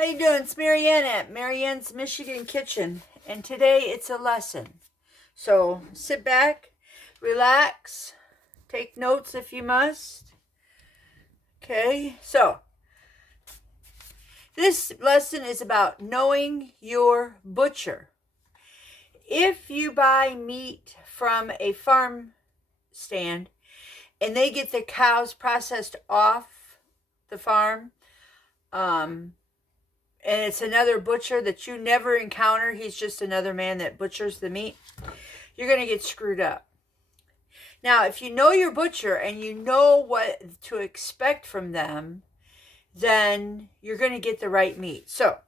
How you doing? It's Marianne at Marianne's Michigan Kitchen, and today it's a lesson. So sit back, relax, take notes if you must. Okay, so this lesson is about knowing your butcher. If you buy meat from a farm stand and they get the cows processed off the farm, and it's another butcher that you never encounter, he's just another man that butchers the meat, you're going to get screwed up. Now, if you know your butcher and you know what to expect from them, then you're going to get the right meat. So,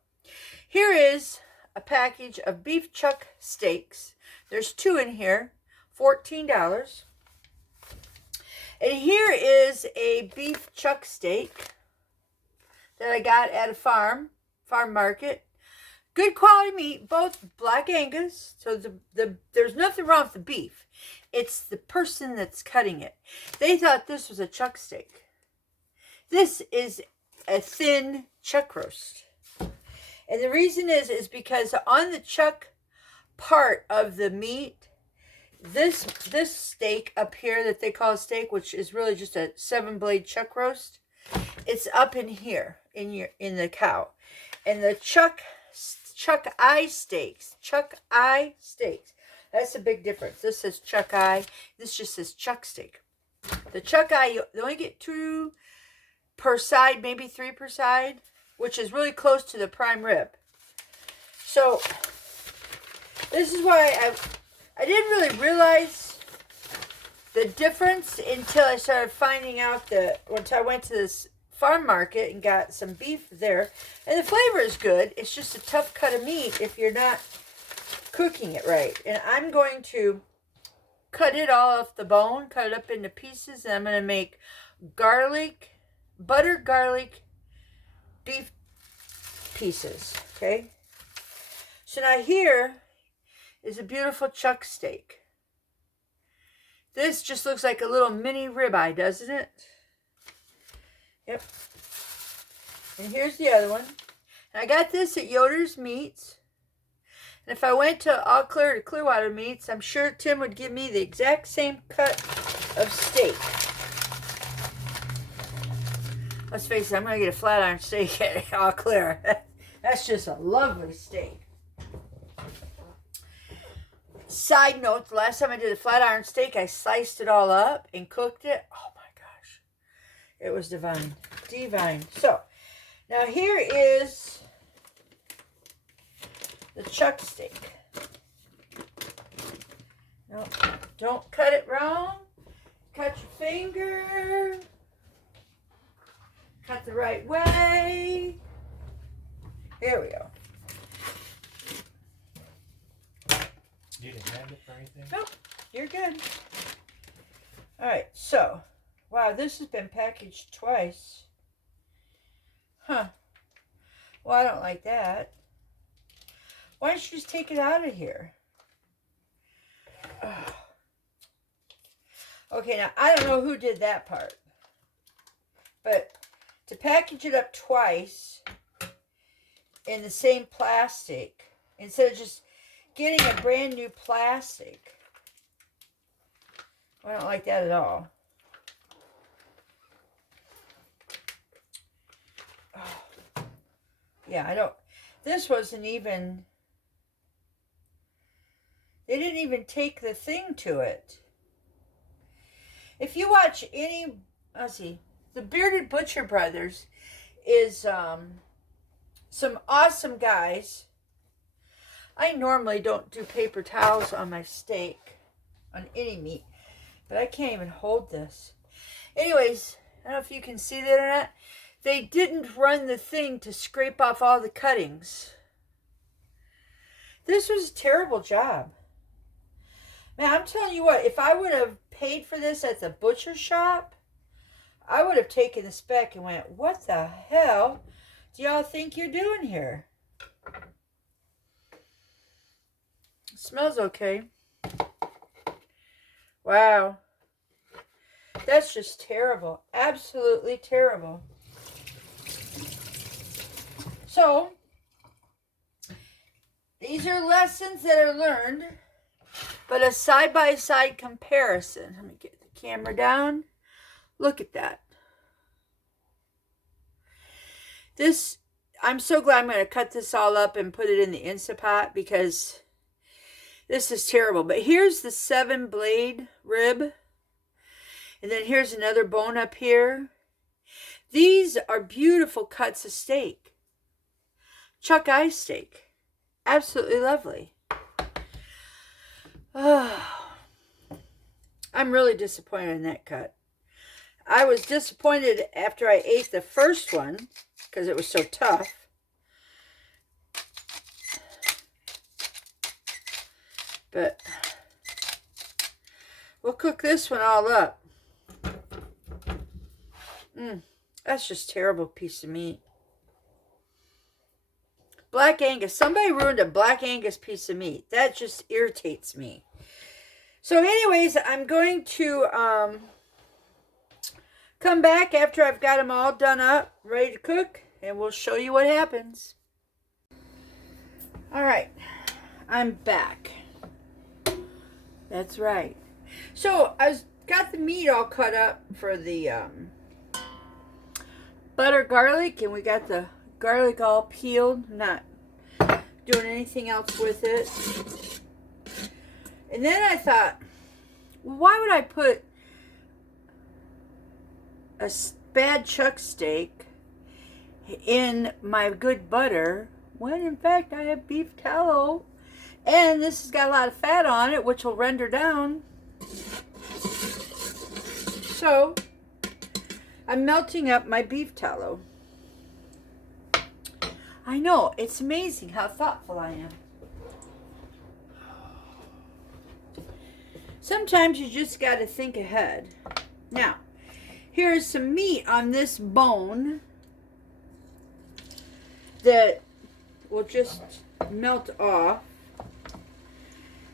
here is a package of beef chuck steaks. There's 2 in here, $14. And here is a beef chuck steak that I got at a farm market. Good quality meat, both black Angus. So there's nothing wrong with the beef. It's the person that's cutting it. They thought this was a chuck steak. This is a thin chuck roast. And the reason is because on the chuck part of the meat, this steak up here that they call a steak, which is really just a 7-blade chuck roast, it's up in here in the cow. And the chuck eye steaks, that's a big difference. This says chuck eye, this just says chuck steak. The chuck eye, you only get 2 per side, maybe 3 per side, which is really close to the prime rib. So this is why I didn't really realize the difference until I started finding out that once I went to this farm market and got some beef there, and the flavor is good. It's just a tough cut of meat if you're not cooking it right. And I'm going to cut it all off the bone, cut it up into pieces, and I'm going to make butter garlic beef pieces. Okay, so now here is a beautiful chuck steak. This just looks like a little mini ribeye, doesn't it? Yep. And here's the other one. And I got this at Yoder's Meats. And if I went to All Clear to Clearwater Meats, I'm sure Tim would give me the exact same cut of steak. Let's face it, I'm going to get a flat iron steak at All Clear. That's just a lovely steak. Side note, the last time I did a flat iron steak, I sliced it all up and cooked it. Oh my gosh. It was divine. Divine. So, now here is the chuck steak. No, don't cut it wrong. Cut your finger. Cut the right way. There we go. You didn't have it for anything? Nope, you're good. Alright, so, wow, this has been packaged twice. Huh. Well, I don't like that. Why don't you just take it out of here? Ugh. Okay, now, I don't know who did that part. But to package it up twice in the same plastic, instead of just getting a brand new plastic, I don't like that at all. Oh. Yeah, I don't. This wasn't even. They didn't even take the thing to it. If you watch any, let's see, the Bearded Butcher Brothers is some awesome guys. I normally don't do paper towels on my steak, on any meat, but I can't even hold this. Anyways, I don't know if you can see that or not. They didn't run the thing to scrape off all the cuttings. This was a terrible job. Man, I'm telling you what, if I would have paid for this at the butcher shop, I would have taken this back and went, what the hell do y'all think you're doing here? It smells okay. Wow. That's just terrible. Absolutely terrible. So, these are lessons that are learned, but a side-by-side comparison. Let me get the camera down. Look at that. This, I'm so glad I'm going to cut this all up and put it in the Instant Pot because this is terrible. But here's the 7-blade rib. And then here's another bone up here. These are beautiful cuts of steak. Chuck eye steak. Absolutely lovely. Oh, I'm really disappointed in that cut. I was disappointed after I ate the first one because it was so tough. But we'll cook this one all up. That's just a terrible piece of meat. Black Angus. Somebody ruined a Black Angus piece of meat. That just irritates me. So anyways, I'm going to come back after I've got them all done up, ready to cook, and we'll show you what happens. All right, I'm back. That's right. So I got the meat all cut up for the butter garlic, and we got the garlic all peeled. I'm not doing anything else with it. And then I thought, why would I put a bad chuck steak in my good butter when in fact I have beef tallow, and this has got a lot of fat on it which will render down. So I'm melting up my beef tallow. I know, it's amazing how thoughtful I am. Sometimes you just got to think ahead. Now, here's some meat on this bone that will just melt off.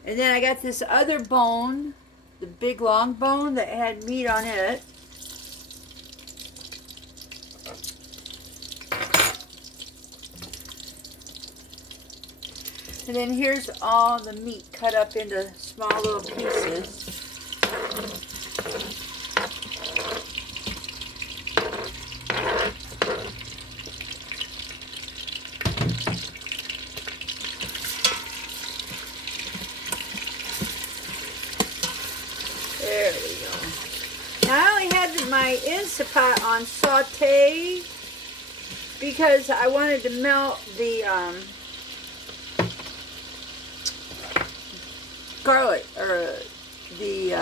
And then I got this other bone, the big long bone that had meat on it. And then here's all the meat cut up into small little pieces. There we go. Now I only had my Instant Pot on saute because I wanted to melt the garlic, or the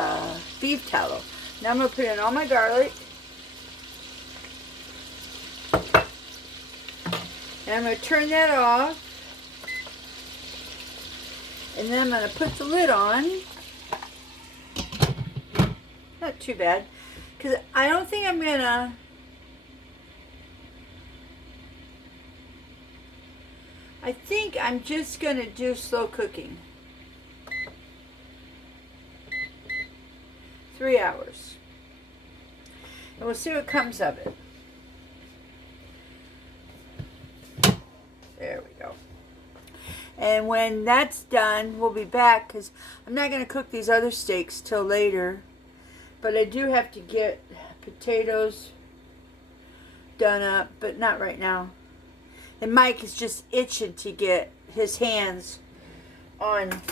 beef tallow. Now I'm going to put in all my garlic. And I'm going to turn that off. And then I'm going to put the lid on. Not too bad. Because I don't think I'm going to... I think I'm just going to do slow cooking. 3 hours. And we'll see what comes of it. There we go. And when that's done, we'll be back because I'm not going to cook these other steaks till later. But I do have to get potatoes done up, but not right now. And Mike is just itching to get his hands on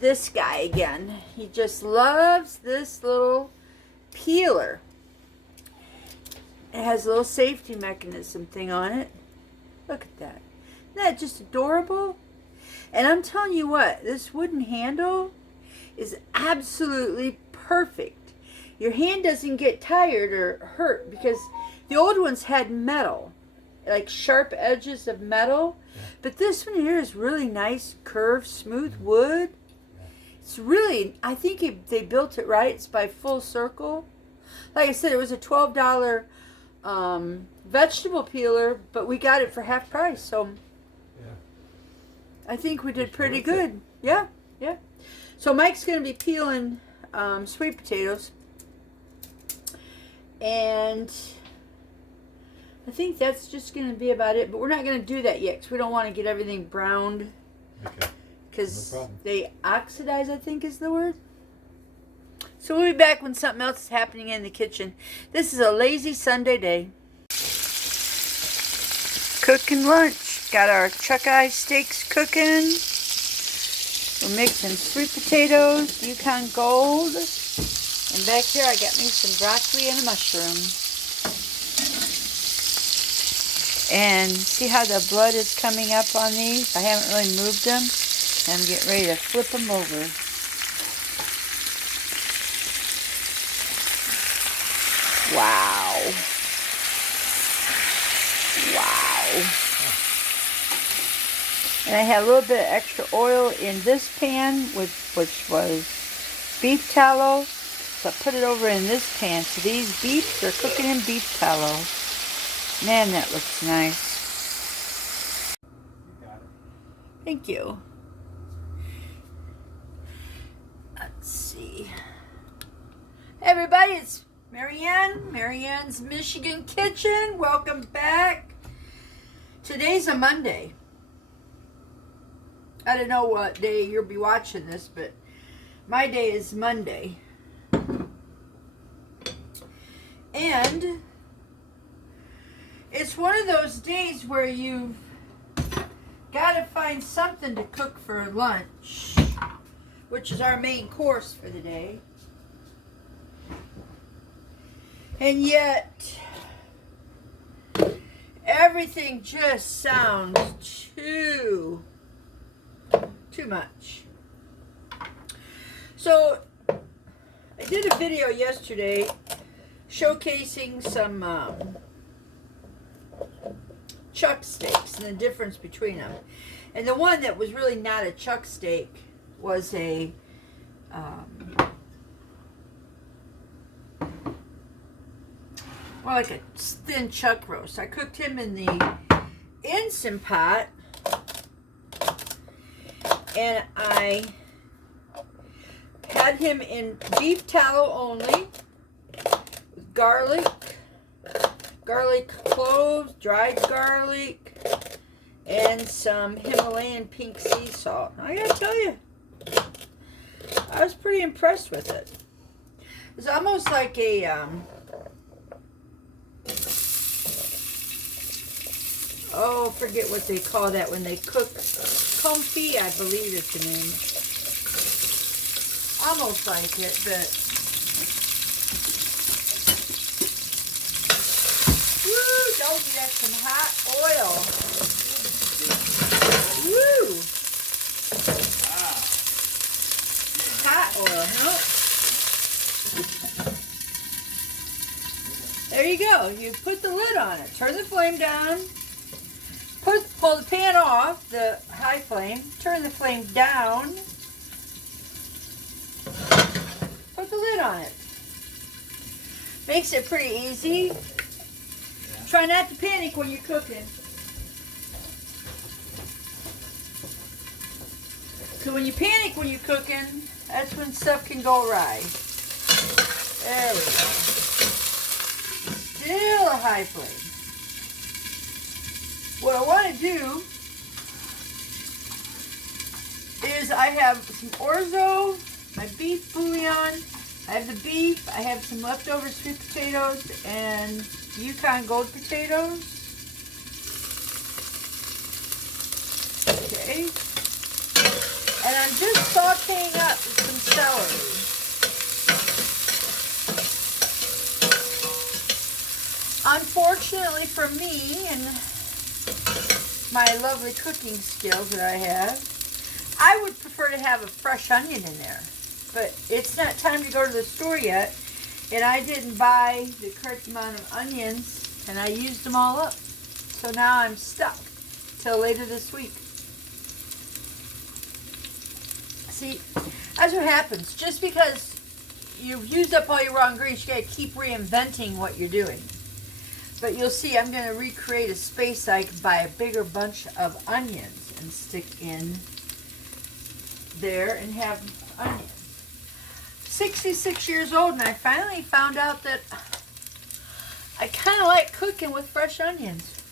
this guy again. He just loves this little peeler. It has a little safety mechanism thing on it. Look at that. Isn't that just adorable? And I'm telling you what, this wooden handle is absolutely perfect. Your hand doesn't get tired or hurt because the old ones had metal, like sharp edges of metal. But this one here is really nice, curved, smooth wood. It's really, I think they built it right. It's by Full Circle. Like I said, it was a $12 vegetable peeler, but we got it for half price. So I think we did pretty good. Yeah, yeah. So Mike's going to be peeling sweet potatoes. And I think that's just going to be about it, but we're not going to do that yet because we don't want to get everything browned. Okay. Because No problem. they oxidize, I think is the word. So we'll be back when something else is happening in the kitchen. This is a lazy Sunday day. Cooking lunch. Got our chuck eye steaks cooking. We're mixing sweet potatoes, Yukon Gold. And back here I got me some broccoli and a mushroom. And see how the blood is coming up on these? I haven't really moved them. I'm getting ready to flip them over. Wow. Wow. And I had a little bit of extra oil in this pan, which was beef tallow. So I put it over in this pan. So these beefs are cooking in beef tallow. Man, that looks nice. You got it. Thank you. Let's see. Hey everybody, it's Marianne. Marianne's Michigan Kitchen. Welcome back. Today's a Monday. I don't know what day you'll be watching this, but my day is Monday. And it's one of those days where you've got to find something to cook for lunch, which is our main course for the day. And yet, everything just sounds too much. So, I did a video yesterday showcasing some chuck steaks and the difference between them. And the one that was really not a chuck steak was a more like a thin chuck roast. I cooked him in the Instant Pot, and I had him in beef tallow only, with garlic cloves, dried garlic, and some Himalayan pink sea salt. I gotta tell you, I was pretty impressed with it. It's almost like a oh, forget what they call that when they cook. Confit, I believe it's the name. Almost like it, but woo! Don't you have some hot oil? Woo! Wow. Hot oil, huh? There you go. You put the lid on it. Turn the flame down. Pull the pan off, the high flame. Turn the flame down. Put the lid on it. Makes it pretty easy. Yeah. Try not to panic when you're cooking. So when you panic when you're cooking, that's when stuff can go awry. There we go. Still a high flame. What I want to do is I have some orzo, my beef bouillon, I have the beef, I have some leftover sweet potatoes and Yukon Gold potatoes. Okay. And I'm just sauteing up some celery. Unfortunately for me and my lovely cooking skills that I have, I would prefer to have a fresh onion in there. But it's not time to go to the store yet, and I didn't buy the correct amount of onions, and I used them all up. So now I'm stuck till later this week. See, that's what happens. Just because you've used up all your raw ingredients, you gotta keep reinventing what you're doing. But you'll see I'm going to recreate a space I could buy a bigger bunch of onions and stick in there and have onions. 66 years old, and I finally found out that I kind don't like cooking with fresh onions.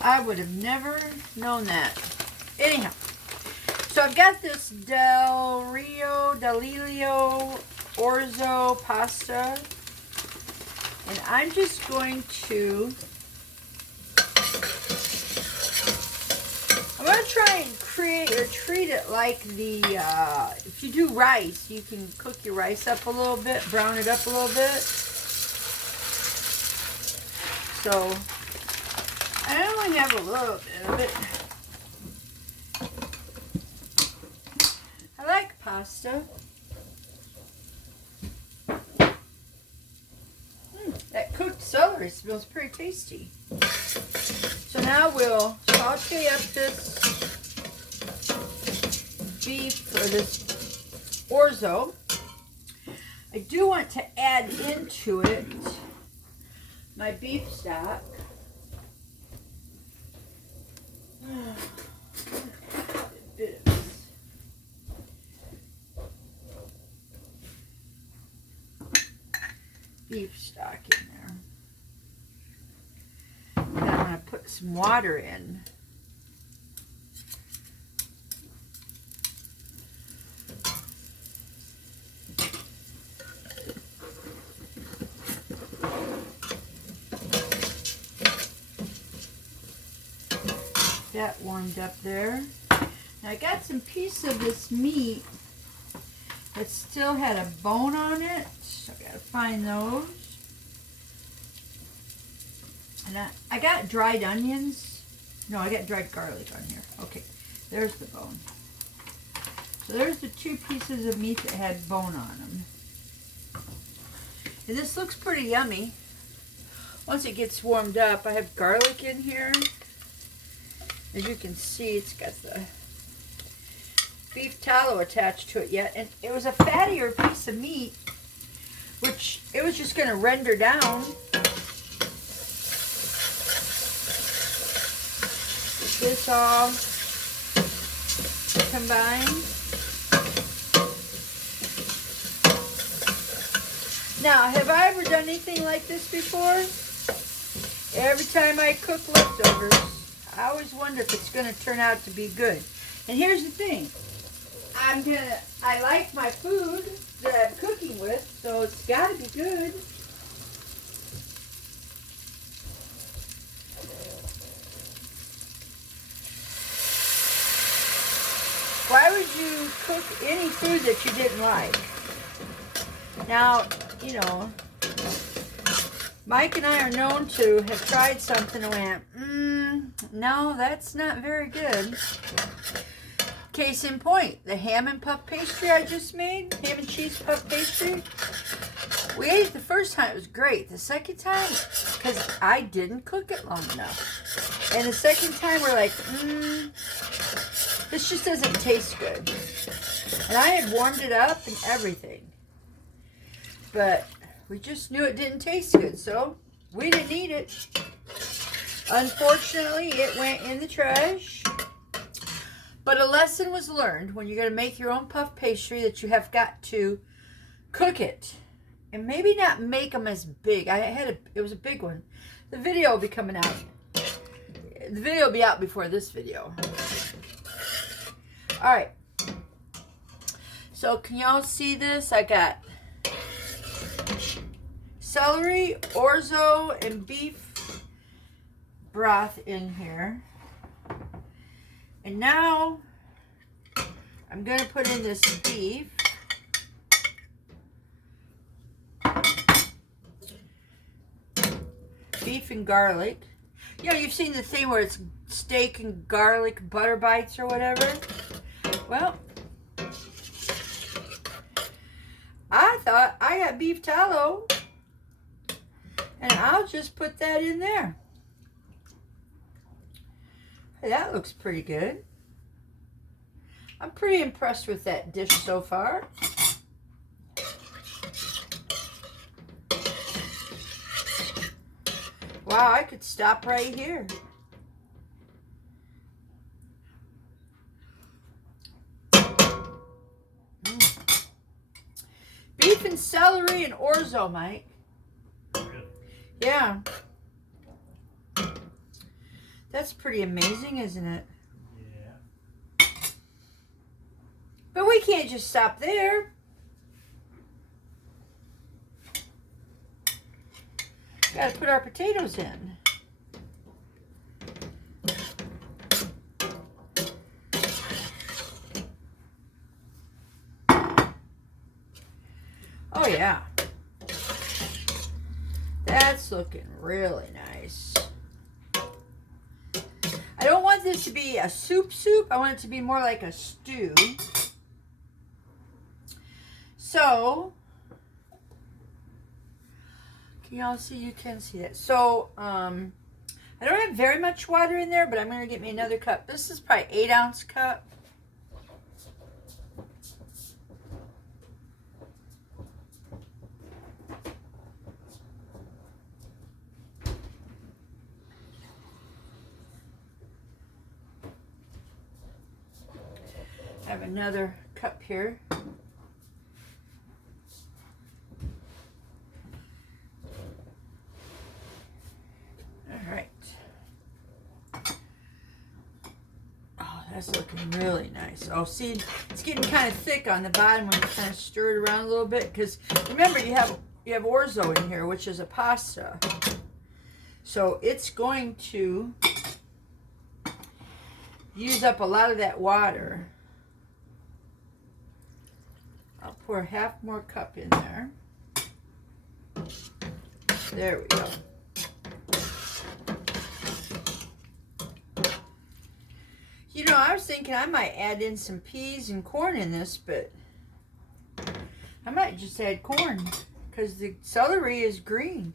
I would have never known that. Anyhow, so I've got this Delilio Orzo pasta, and I'm just going to try and create or treat it like the, if you do rice, you can cook your rice up a little bit, brown it up a little bit. So, I only have a little bit of it. I like pasta. That cooked celery smells pretty tasty. So now we'll saute up this beef, or this orzo. I do want to add into it my beef stock. Beef stock in there. Then I'm going to put some water in. That warmed up there. Now I got some piece of this meat that still had a bone on it. So I gotta find those. And I got dried onions. No, I got dried garlic on here. Okay, there's the bone. So there's the two pieces of meat that had bone on them. And this looks pretty yummy. Once it gets warmed up, I have garlic in here. As you can see, it's got the beef tallow attached to it yet. And it was a fattier piece of meat, which it was just going to render down. This all combined. Now, have I ever done anything like this before? Every time I cook leftovers, I always wonder if it's going to turn out to be good. And here's the thing. I like my food that I'm cooking with, so it's got to be good. Why would you cook any food that you didn't like? Now, you know, Mike and I are known to have tried something and went, no, that's not very good. Case in point, the ham and puff pastry I just made, ham and cheese puff pastry, we ate it the first time, it was great. The second time, because I didn't cook it long enough. And the second time we're like, this just doesn't taste good. And I had warmed it up and everything. But we just knew it didn't taste good, so we didn't eat it. Unfortunately, it went in the trash. But a lesson was learned when you're going to make your own puff pastry that you have got to cook it. And maybe not make them as big. It was a big one. The video will be coming out. The video will be out before this video. All right. So can y'all see this? I got celery, orzo, and beef broth in here. And now I'm going to put in this beef. Beef and garlic. You know, you've seen the thing where it's steak and garlic butter bites or whatever. Well, I thought I got beef tallow, and I'll just put that in there. Hey, that looks pretty good. I'm pretty impressed with that dish so far. Wow, I could stop right here. Beef and celery and orzo, Mike. Good. Yeah. That's pretty amazing, isn't it? Yeah. But we can't just stop there. Gotta put our potatoes in. Oh yeah. That's looking really nice. I don't want this to be a soup. I want it to be more like a stew. So, can y'all see? You can see it. So, I don't have very much water in there, but I'm going to get me another cup. This is probably 8-ounce cup. I have another cup here. All right. Oh, that's looking really nice. Oh, see, it's getting kind of thick on the bottom when you kind of stir it around a little bit. Because remember, you have orzo in here, which is a pasta. So it's going to use up a lot of that water. I'll pour half more cup in there. There we go. You know, I was thinking I might add in some peas and corn in this, but I might just add corn because the celery is green.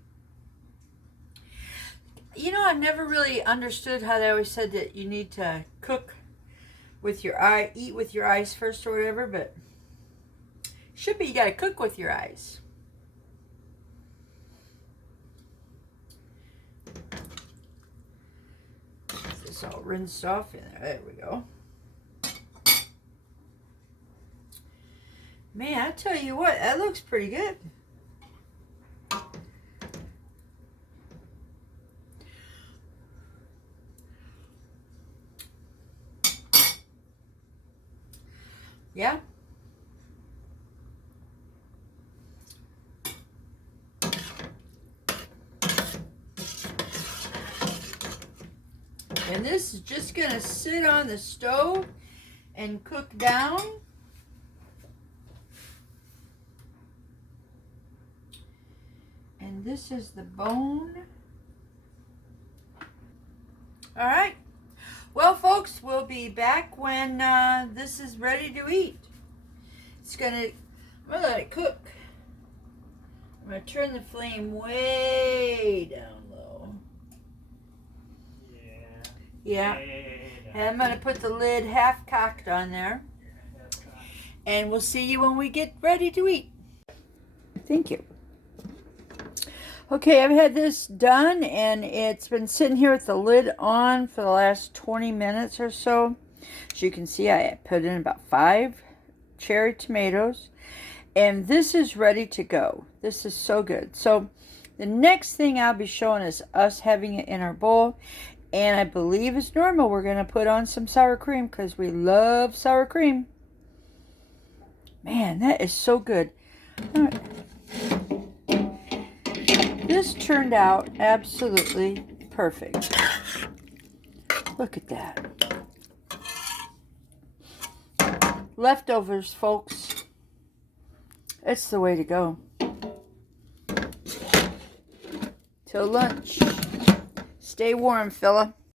You know, I've never really understood how they always said that you need to cook with your eye, eat with your eyes first or whatever, but should be you got to cook with your eyes. Get this all rinsed off in there. There we go. Man, I tell you what, that looks pretty good. Yeah. And this is just going to sit on the stove and cook down. And this is the bone. All right. Well, folks, we'll be back when this is ready to eat. I'm gonna let it cook. I'm gonna turn the flame way down low. Yeah. And I'm gonna put the lid half cocked on there. And we'll see you when we get ready to eat. Thank you. Okay, I've had this done, and it's been sitting here with the lid on for the last 20 minutes or so. As you can see, I put in about 5 cherry tomatoes, and this is ready to go. This is so good. So the next thing I'll be showing is us having it in our bowl, and I believe it's normal. We're going to put on some sour cream because we love sour cream. Man, that is so good. All right. This turned out absolutely perfect. Look at that. Leftovers, folks. It's the way to go. Till lunch. Stay warm, fella.